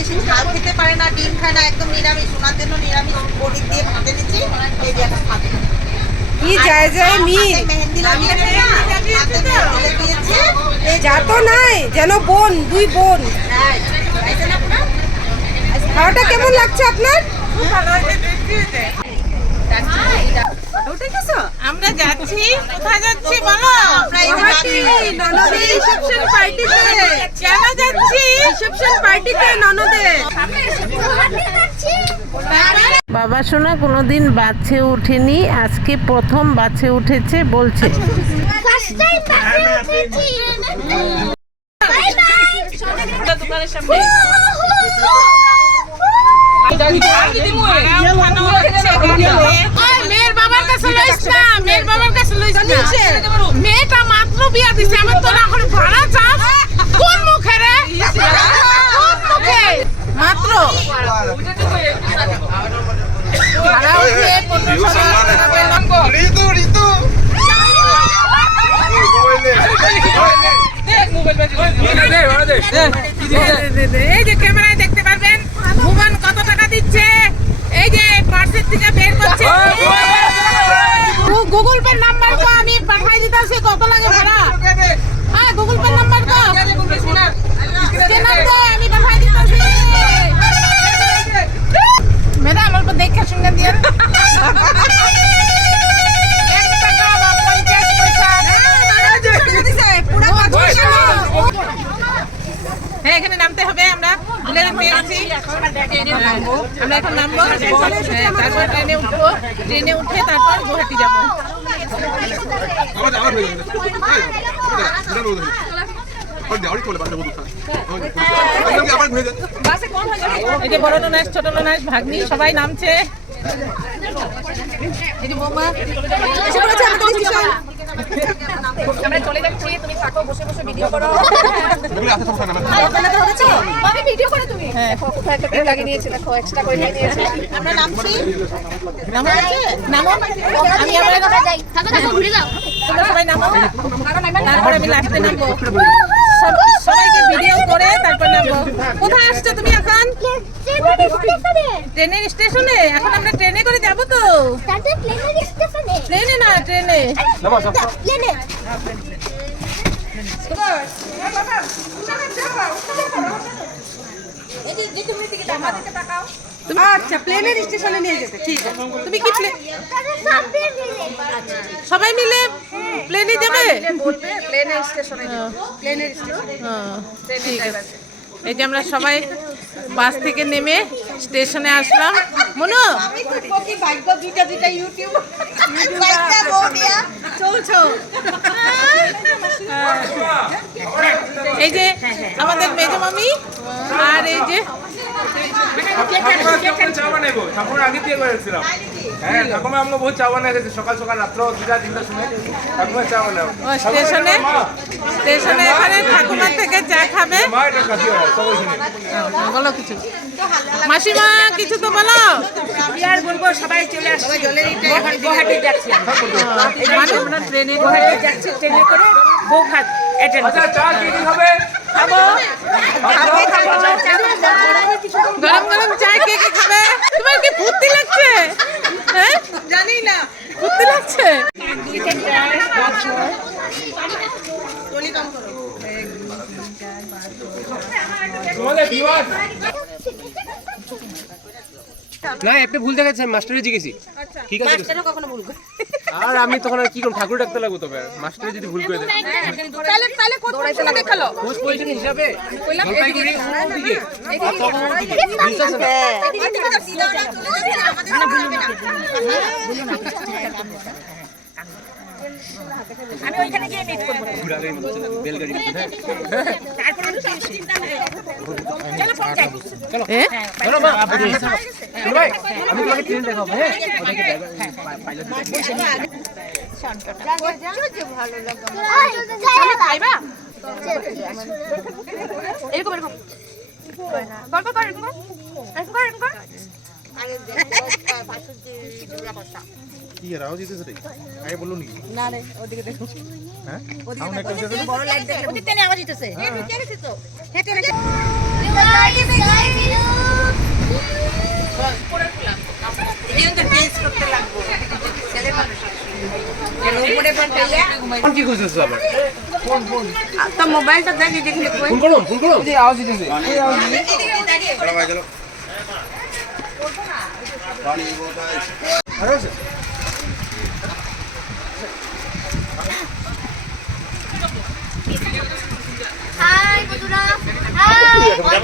বেশি ঝাল খেতে পারে না ডিম খায় না একদম নিরামিষ। ওনার জন্য নিরামিষ পনির দিয়ে ভাত এনেছি এই যে একটা ভাত কি যায় যায় মিল? মেহেন্দি যে- তো নাই যেন বোন দুই বোন। হ্যাঁ? খাওয়াটা কেমন লাগছে আপনার? আমরা যাচ্ছি কোথায় যাচ্ছি বলো? আমরা এই যে যাচ্ছি। ননদের রিসেপশন পার্টিতে কেন যাচ্ছি? রিসেপশন পার্টিতে ননদের বাবা সোনা কোনোদিন বাছে ওঠেনি আজকে প্রথম বাচ্চে উঠেছে বলছে. দোকানের সামনে কাছে লইস না মেয়ের বাবার কাছে লইস না। মেয়েটা মাত্র বিয়া দিছে আমার তো এখন ভাড়া চাস? কোন মুখে রে? কোন মুখে? মাত্র ভাড়া উঠে ঋতু ঋতু। এই যে ক্যামেরায় দেখতে পারবেন ভুবন কত টাকা দিচ্ছে? এই যে পার্সের থেকে বের করছে। আমরা ভুলে পেয়ে গেছি আমরা এখন নামবো, তারপর ট্রেনে উঠবো। ট্রেনে উঠে তারপর গুয়াহাটি যাব। বড় ছোট ভাগ্নি, সবাই নামছে। এই যে বৌমা ওগুলো আছে সমস্যা না আমি ভিডিও করে তুমি? দেখো কোথায় একটা পিন লাগিয়ে নিয়েছে দেখো এক্সট্রা করে নিয়ে নিয়েছে আমরা নামছি? নামো? নামো? আমি আবার যাই। থাকো থাকো ঘুরে যাও। তোমরা সবাই নামো। তারপর আমি লাস্টে নামবো। সবাইকে ভিডিও করে তারপর নামবো। কোথায় আসছো তুমি এখন? ট্রেনের স্টেশনে? এখন আমরা ট্রেনে করে যাব তো। ট্রেনে না ট্রেনে। প্লেনে আচ্ছা প্লেনের স্টেশনে নিয়ে যেতে ঠিক আছে। তুমি কি প্লে- সামনে মিলে। সবাই মিলে প্লেনে যাবে? প্লেনের স্টেশনে প্লেনের স্টেশনে হ্যাঁ, ঠিক আছে। এই যে আমরা সবাই বাস থেকে নেমে স্টেশনে আসলাম। মনু? এই যে আমাদের মেজো মামি আর এই যে চা বানাইবো ঠাকুমার আগে দিয়ে করেছিলাম হ্যাঁ ঠাকুমা আমাকে বহুত চা বানাই গেছে সকাল সকাল রাত্র দুটা তিনটার সময় ঠাকুমা চা বানাবো স্টেশনে স্টেশনে এখানে ঠাকুমার থেকে চা খাবে। মা এটা কাকি হয় বলো কিছু। মাসিমা কিছু তো বলো। আর বলব সবাই চলে আসছে। গুয়াহাটি যাচ্ছি মানে? ট্রেনে গুয়াহাটি যাচ্ছি ট্রেনে করে বৌঘাট অ্যাটেন্ড আচ্ছা চা কি কি হবে গরম গরম চা কে কে খাবে? তোমার কি ফুর্তি লাগছে? হ্যাঁ? জানি না। ফুর্তি লাগছে? না ভুল দেখাচ্ছে মাস্টারে জিজ্ঞেসি ঠিক আছে। মাস্টারও কখনো ভুল করে আর আমি তখন আর কি করব? ঠাকুর ডাকতে লাগবো তবে। মাস্টারে যদি ভুল করে দেয়। তাহলে তাহলে দেখাল? পজিশন হিসাবে? জলপাইগুড়ি ওদিকে আর তখন ওদিকে বুঝতে পারছেন না? ঘোড়াগাড়ির মতো চলে, বেলগাড়ির মতো, চলো মা, চলো ভাই, আমি হ্যাঁ ওদেরকে driver- pilot খাইবা এরকম এরকম। কর এরকম এরকম এরকম কি রাও জিতেছে রে আই বলল নাকি না রে ওদিকে দেখো। হ্যাঁ? ওদিকে দেখো বড় লাইট দেখো ওদিকে নে আওয়াজ জিতেছে হে ঢুকে গেছে আরে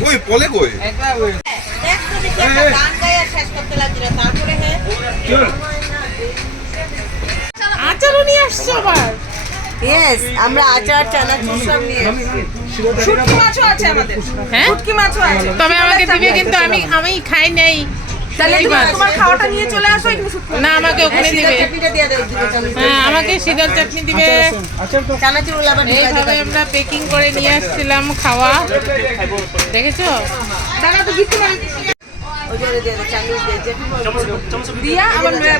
ওই লাগছিল তারপরে হ্যাঁ চল। আচারও নিয়ে আসছো আবার? ইয়েস আমরা আচার চানাচুর সব নিয়ে শুটকি মাছও আছে আমাদের। হ্যাঁ? শুটকি মাছও আছে। তবে আমাকে দিবে কিন্তু আমি আমি খাই নাই। তাহলে তোমার খাওয়াটা নিয়ে চলে আসো না আমাকে ওখানে দিবে। দেবে হ্যাঁ আমাকে সিদার চাটনি দিবে। এইভাবে। আমরা পেকিং করে নিয়ে আসছিলাম খাওয়া। দেখেছ? তো গিফট দিয়ে আবার নয়া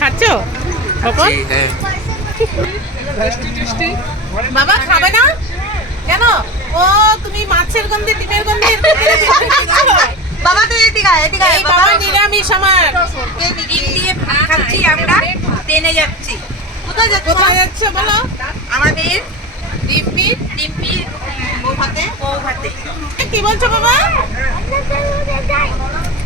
খাচ্ছো? বাবা খাবে না? কেন? ও তুমি মাছের গন্ধে ডিমের গন্ধে? বাবা তুই এদিকে এদিকে এই বাবা। নিরামিষ আমার। খাচ্ছি আমরা। ট্রেনে যাচ্ছি। কোথায় যাচ্ছ? কোথায় যাচ্ছে বলো? আমাদের ডিম্পি। ডিম্পি বৌভাতে। বৌভাতে কি বলছো বাবা?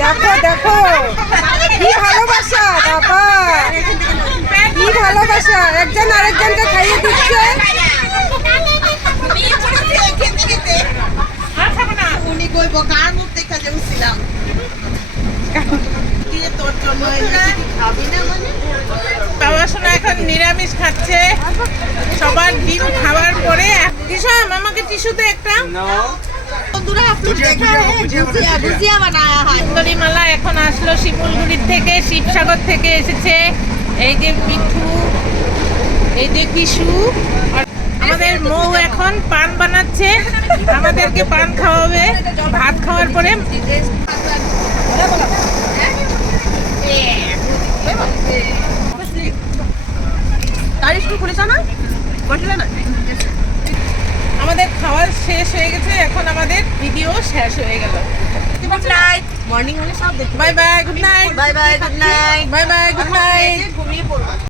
দেখো দেখো। কি ভালোবাসা বাবা। কি ভালোবাসা। একজন আরেকজনকে খাইয়ে দিচ্ছে। উনি কইব কার মুখ দেখা খাবি না মানে? বাবা শোনা এখন নিরামিষ খাচ্ছে। সবার ডিম খাওয়ার পরে কিষাম আমাকে টিস্যু দে একটা। এখন আসলো শিমুলগুড়ির থেকে শিবসাগর থেকে এসেছে। এই যে মিঠু এই যে কিশু। আমাদের মৌ এখন পান বানাচ্ছে। আমাদেরকে পান খাওয়াবে। ভাত খাওয়ার পরে তারিখ খুলেছ না? না? আমাদের খাওয়ার শেষ হয়ে গেছে এখন আমাদের ভিডিও শেষ হয়ে গেল। গুড নাইট মর্নিং হলে সব দেখি bye bye good night bye bye good night bye bye good night ঘুমিয়ে